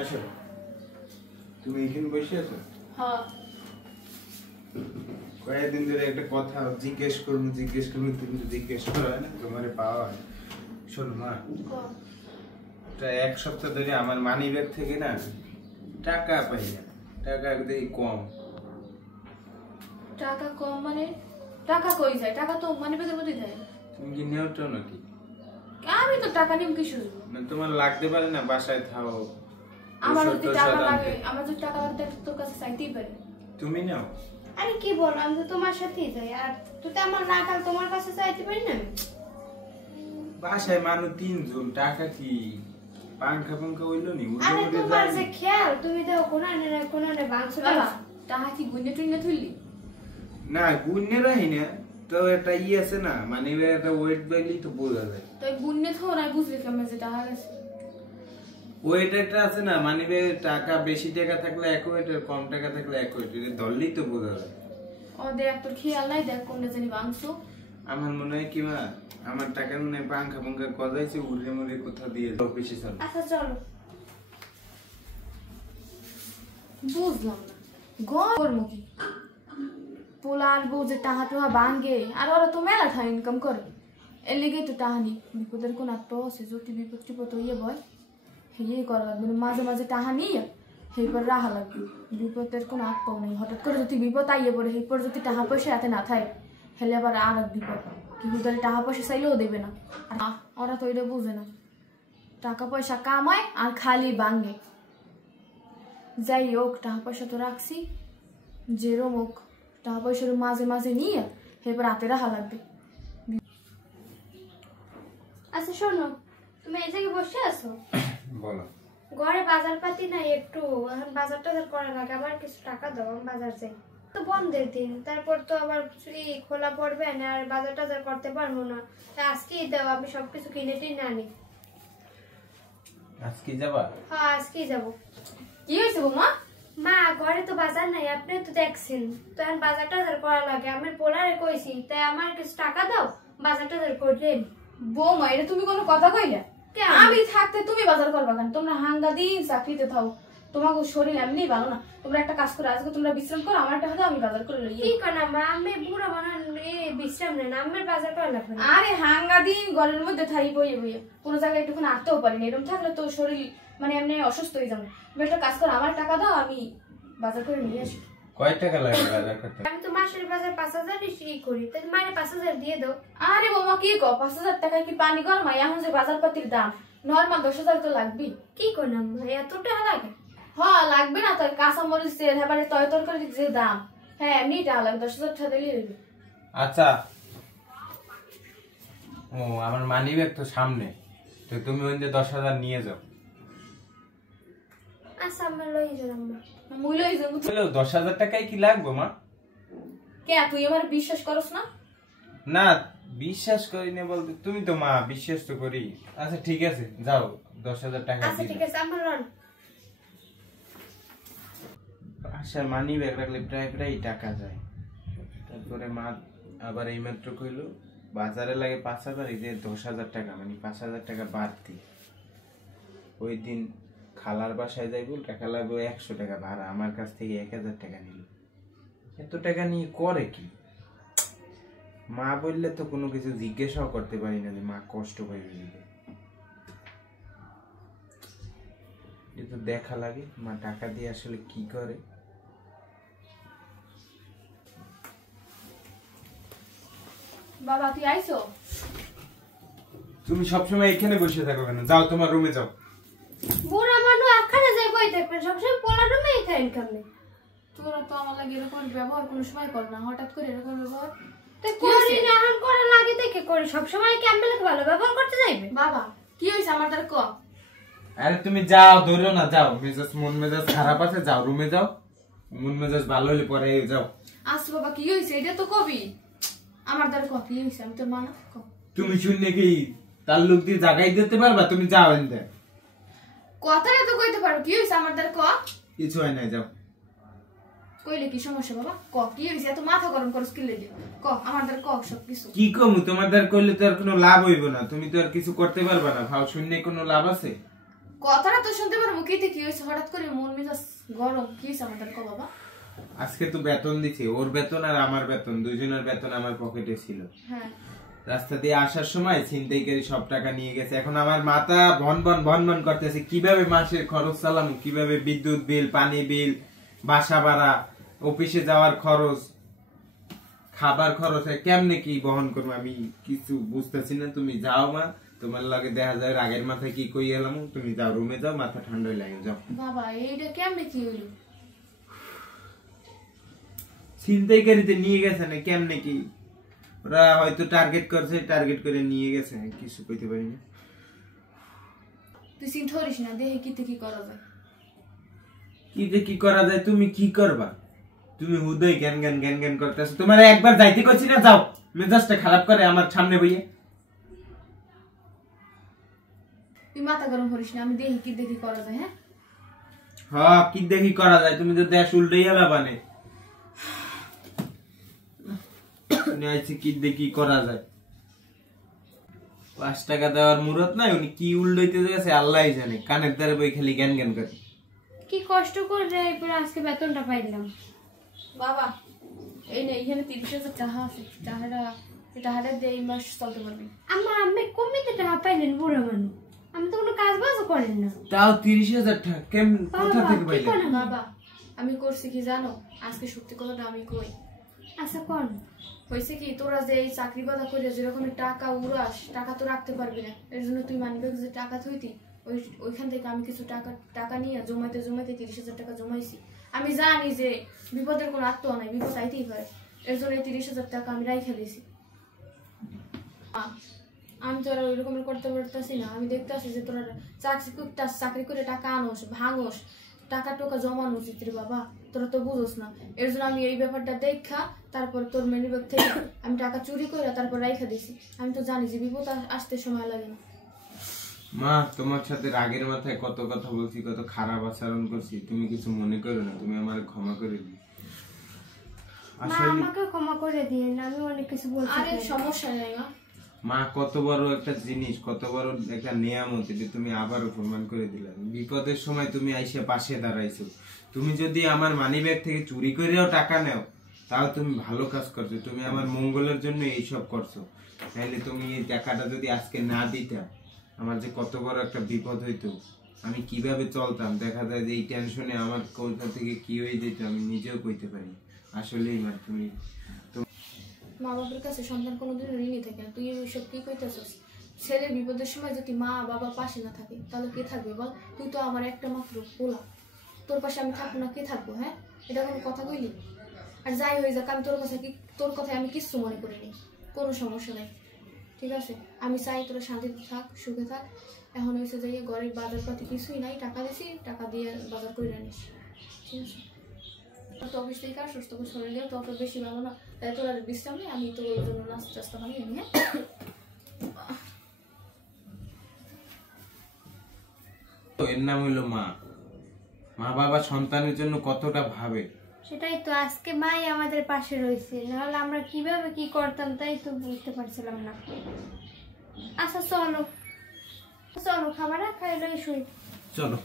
আসো, তুমি এখানে বসে আছো? হ্যাঁ। কয়েকদিন ধরে একটা কথা জিজ্ঞেস করবো তুমি তো জিজ্ঞেস করো না, তোমার পাওয়া হয়। শোনো মা, প্রায় এক সপ্তাহ ধরে আমার মানি ব্যাগ থেকে না টাকা পাই না, টাকা একদমই কম। টাকা কম মানে? টাকা কই যায়? টাকা তো মানি ব্যাগের মধ্যেই যায়। তুমি কি নেওয়াটাও নাকি? আমি তো টাকা নিম কিছু না, তোমার লাগতে পারে না, বাসায় থাও। আমার যদি টাকা লাগে, আমার যদি টাকা লাগে তোর কাছে চাইতেই পারে। তুমি নাও। আরে কি বল, আমি তো তোমার সাথেই যাই, আর তুই তো আমার না কাল তোমার কাছে চাইতে পারি না। বাসায় মানুষ 3 জন, টাকা কি পাঙ্খা হইলো নি? আরে তোমার যে খেয়াল, তুমি তো কোনানে বাংশ বাবা টাকা কি গুনে টুনে তুললি? না, গুণে রাখি না তো, একটা আছে না, মানে একটা ওয়েট ব্যাগই তো বোঝা যায়। তো গুনে থো না, বুঝলি কেমন যে টাকা গেছে? ওয়েট একটা আছে না, মানে টাকা বেশি টাকা থাকলে এক ওয়েট, আর কম টাকা থাকলে এক ওয়েট, এটা ধরলেই তো বোঝা যায়। ও দেখ, তোর খেয়াল নাই, দেখ কোনটা জানি বাংশ। আমার মনে হয় কি মা, আমার টাকা মনে হয় পাঙ্খা কজাইছে, উড়ে মুড়ে কোথাও দিয়ে অফিসে চলো। আচ্ছা চলো। বুঝলাম না গরম কি পোলার বউ যে টাহা টুহা ভাঙ্গে, আর ওরা তো মেলা থা ইনকাম করে, এর লেগেই তো টাহানি। বিপদের কোন আত্ম আছে, যদি বিপদ টিপদ হইয়ে বয় হেয়ে করা লাগবে, মাঝে মাঝে টাহা নিয়ে সেই পর রাহা লাগবে। বিপদের কোন আত্মাও নেই, হঠাৎ করে যদি বিপদ আইয়ে পড়ে, সেই পর যদি টাহা পয়সা হাতে না থাকে, হেলে আবার আর এক বিপদ। কিন্তু তাহলে টাকা পয়সা চাইলেও দেবে না, আর ওরা তো এটা বুঝে না। টাকা পয়সা কামায় আর খালি ভাঙ্গে। যাই হোক, টাকা পয়সা তো রাখছি, যেরম হোক টাকা পয়সার মাঝে মাঝে নিয়ে এরপর হাতে রাখা লাগবে। আচ্ছা শোনো, তুমি এই জায়গায় বসে আছো, বলো। ঘরে বাজার পাতি নাই, একটু এখন বাজার টাজার করা লাগে, আমার কিছু টাকা দাও, আমি বাজার যাই। তো বন্ধের দিন, তারপর তো আবার খোলা পড়বে না, আর বাজার টাজার করতে পারবো না। তা আজকেই দাও, আমি সবকিছু কিনে টিনে আনি। আজকে যাবা? হ্যাঁ আজকেই যাবো। কি হয়েছে বৌমা? মা ঘরে তো বাজার নাই, আপনি তো দেখছেন, তো এখন বাজার টাজার করা লাগে। আমি পোলারে কইছি, তাই আমার কিছু টাকা দাও, বাজার টাজার করলেন। বৌমা এটা তুমি কোনো কথা কইলা? আমি থাকতে তুমি বাজার করবা কেন? তোমরা হাঙ্গা দিন চাকরিতে থাও, তোমাকে শরীর এমনি ভালো না। তোমরা একটা কাজ করো, আজকে তোমরা বিশ্রাম করো, আমার টাকা দাও, আমি বাজার করে লই। কি কর না মা, আমি বুড়া বানান বিশ্রাম নেন, আমার বাজার করা লাগবে না। আরে হাঙ্গা দিন ঘরের মধ্যে থাই বইয়ে বইয়ে, কোনো জায়গায় একটুখানি আসতেও পারি না। এরকম থাকলে তো শরীর মানে এমনি অসুস্থ হয়ে যাবে। তুমি একটা কাজ করো, আমার টাকা দাও, আমি বাজার করে নিয়ে আসি। কয় টাকা লাগবে বাজার করতে? আমি তো মাসের বাজার 5,000 করি, তাই মায়ের 5,000 দিয়ে দাও। আরে বৌমা কি কো, 5,000 টাকায় কি পানি গরমাই? এখন যে বাজার পাতির দাম, নর্মাল 10,000 তো লাগবে। কি করলাম এত টাকা লাগে? হ্যাঁ লাগবে না তো, কাঁচা মরিচ এবারে তরকারির যে দাম, হ্যাঁ এমনি টাকা লাগবে। 10,000 টাকা দিলেই হবে। আচ্ছা, ও আমার মানি ব্যাগ তো সামনে, তো তুমি ওইদিকে 10,000 নিয়ে যাও। আচ্ছা আমরা লই যালাম। মূল্য হয়েছে 10,000 টাকায় কি লাগবে মা? কে তুই আমার বিশ্বাস করস না? না বিশ্বাস করি না বলতে, তুমি তো মা, বিশ্বাস তো করি। আচ্ছা ঠিক আছে, যাও 10,000 টাকা আচ্ছা ঠিক আছে, আমার লন। বাসায় মানি ব্যাগ রাখলে প্রায় প্রায় টাকা যায়। তারপরে মা আবার এইমাত্র কইলো বাজারে লাগে 5,000, এই যে 10,000 টাকা, মানে 5,000 টাকা বাড়তি। ওই দিন খালার বাসায় যাইব, টাকা লাগবে 100 টাকা ভাড়া, আমার কাছ থেকে 1,000 টাকা নিল। এত টাকা নিয়ে করে কি? মা বললে তো কোনো কিছু জিজ্ঞাসাও করতে পারি না, যে মা কষ্ট পাইবে দিবে। এটা দেখা লাগে মা টাকা দিয়ে আসলে কি করে। বাবা তুই আইছো? তুমি সবসময় এখানে বসে থাকো কেন? যাও তোমার রুমে যাও। বুড়া মানুষ আখানে যাই বই থাকবেন, সবসময় পোলা রুমেই থাকেন কেমনে? তোরা তো আমার লাগে এরকম ব্যবহার কোনো সময় কর না, হঠাৎ করে এরকম ব্যবহার। তো করি না, এখন করা লাগে দেখে করি, সবসময় কি আমি ভালো ব্যবহার করতে যাইবে? বাবা কি হয়েছে আমার তার ক? আরে তুমি যাও, ধরো না, যাও। মন মেজাজ খারাপ আছে, যাও রুমে যাও। মন মেজাজ ভালো হলে পরে যাও। আচ্ছা বাবা কি হয়েছে এটা তো কবি, আমার তার ক কি হয়েছে? আমি তোর মানা ক। তুমি শুনলে কি তার লোক দিয়ে জাগাই দিতে পারবা? তুমি যাও এনতে। কথাটা তো কইতে পারো, কি হয়েছে আমার তার ক? কিছু হয় না, যাও। কইলে কি সমস্যা বাবা? ক কি হয়েছে? এত মাথা গরম করছ কি লেগে? ক আমার তার ক সব কিছু। কি কমু? তোমাদের কইলে তো আর কোনো লাভ হইব না, তুমি তো আর কিছু করতে পারবা না। ভাও শূন্য কোনো লাভ আছে? ক কথাটা তো শুনতে পারবো কিতে কি হয়েছে হঠাৎ করে মন মেজাজ গরম কি হয়েছে আমাদের ক বাবা আজকে তো বেতন দিছে, ওর বেতন আর আমার বেতন দুইজনের বেতন আমার পকেটে ছিল। হ্যাঁ রাস্তা দিয়ে আসার সময় ছিনতাইকারী সব টাকা নিয়ে গেছে। এখন আমার মাথা ভন ভন করতেছে, কিভাবে মাসের খরচ চালাম, কিভাবে বিদ্যুৎ বিল, পানি বিল, বাসা ভাড়া, অফিসে যাওয়ার খরচ, খাবার খরচ কেমনে কি বহন করবো আমি কিছু বুঝতেছি না। তুমি যাও মা, তোমার লাগে দেখা যায় আগের মাথায় কি কই এলাম, তুমি যাও রুমে যাও, মাথা ঠান্ডা লাগে যাও। বাবা এইটা কেমনে কি হইলো? ছিনতাইকারীতে নিয়ে গেছে না কেমনে কি, ওরা হয়তো টার্গেট করছে, টার্গেট করে নিয়ে গেছে, কিছু কইতে পারি না। তুই চিন্তা করিস না, দেখে কিতে কি করা যায়। কি যে কি করা যায়, তুমি কি করবা? তুমি হুদয় জ্ঞান জ্ঞান জ্ঞান জ্ঞান করতেছো। তোমার একবার যাইতে করছি না, যাও, মেজাজটা খারাপ করে আমার সামনে বইয়ে। তুই মাথা গরম করিস না, আমি দেখি কি দেখি করা যায়। হ্যাঁ হ্যাঁ কি দেখি করা যায়, তুমি তো দেশ উল্টেই এলা বানে। কি দেখি করা যায়, 5 টাকা দেওয়ার মুরত নাই, উনি কি উল্টাইতে গেছে আল্লাহ জানে, কানের দ্বারে বই খালি জ্ঞান জ্ঞান করে। কি কষ্ট করে এরপর আজকে বেতনটা পাইলাম। বাবা এই না এখানে 30,000 টাকা আছে, টাকাটা দিয়ে এই মাস চলতে পারবি। আমার আম্মা কমিতে টাকা পাইলেন বুড়া মানুষ, আমি তো কোনো কাজ বাজও করেন না। তাও 30,000 টাকা কেমন কোথা থেকে পাইলে? বাবা আমি করছি কি জানো, আজকে সত্যি কথাটা আমি কই। আচ্ছা কোন হয়েছে কি, তোরা যে এই চাকরি বাদা করে যেরকম টাকা উড়াস, টাকা তো রাখতে পারবি না, এর জন্য তুই মানিব্যাগ যে টাকা থইতি ওইখান থেকে আমি কিছু টাকা নিয়ে জমাইতে 30,000 টাকা জমাইছি। আমি জানি যে বিপদের কোনো আত্ম নাই, বিপদ আইতেই পারে, এর জন্য 30,000 টাকা আমি রাইখে দিয়েছি। আমি তো আর ওই রকমের করতে পারতেছি না। আমি দেখতে আসি যে তোরা চাকরি করে টাকা আনোস, ভাঙোস, টাকা টোকা জমানো উচিত রে বাবা, তোরা তো বুঝোস না। এর জন্য আমি এই ব্যাপারটা দেখা তারপর তোর মানিব্যাগ থেকে আমি টাকা চুরি করে তারপর রাইখা দিছি। আমি তো জানি যে বিপদ আসতে সময় লাগে না। মা তোমার সাথে রাগের মাথায় কত কথা বলছি, কত খারাপ আচরণ করছি, তুমি কিছু মনে করো না, তুমি আমার ক্ষমা করে দিও। মা আমাকে ক্ষমা করে দিন, আমি অনেক কিছু বলছি। আরে সমস্যা নাই মা। মা কত বড় একটা জিনিস, কত বড় একটা নিয়ামত, এটা তুমি আবারও প্রমাণ করে দিলে। বিপদের সময় তুমি আইসে পাশে দাঁড়াইছো। তুমি যদি আমার মানিব্যাগ থেকে চুরি করেও টাকা নেও, তাও তুমি ভালো কাজ করছো, তুমি আমার মঙ্গলের জন্য এইসব করছো। তাহলে তুমি এই টাকাটা যদি আজকে না দিতে, আমার যে কত বড় একটা বিপদ হইতো, আমি কিভাবে চলতাম, দেখা যায় যে এই টেনশনে আমার কোথা থেকে কি হয়ে যেত আমি নিজেও কইতে পারি। আসলেই মা তুমি, মা বাবার কাছে সন্তান কোনোদিন ঋণী থাকে না। তুই ওইসব কি কইতেছিস? ছেলের বিপদের সময় যদি মা বাবা পাশে না থাকে তাহলে কে থাকবে বল? তুই তো আমার একটা মাত্র পোলা, তোর পাশে আমি থাকবো না, কে থাকবো? হ্যাঁ এটা কোনো কথা কইলি? আর যাই হয়ে যাক, আমি তোর কথায় আমি কিচ্ছু মনে করিনি, কোনো সমস্যা নেই, ঠিক আছে? আমি চাই তোরা শান্তিতে থাক, সুখে থাক। এখন হয়েছে যাই ঘরের বাজার পাতি কিছুই নাই, টাকা দিছি, টাকা দিয়ে বাজার করে আনিস, ঠিক আছে? তো অফিস থেকে আসুস, তোকে শরীরেও তো অত বেশি ভালো না, তাই তোর আর বিশ্রাম নেই, আমি তোর জন্য নাস্তা বানিয়ে আনি। হ্যাঁ এর নাম হইলো মা। মা বাবা সন্তানের জন্য কতটা ভাবে। সেটাই তো, আজকে মাই আমাদের পাশে রয়েছে, নাহলে আমরা কিভাবে কি করতাম তাই তো বুঝতে পারছিলাম না। আচ্ছা চলো চলো, খাবার খাইলে শুই। চলো।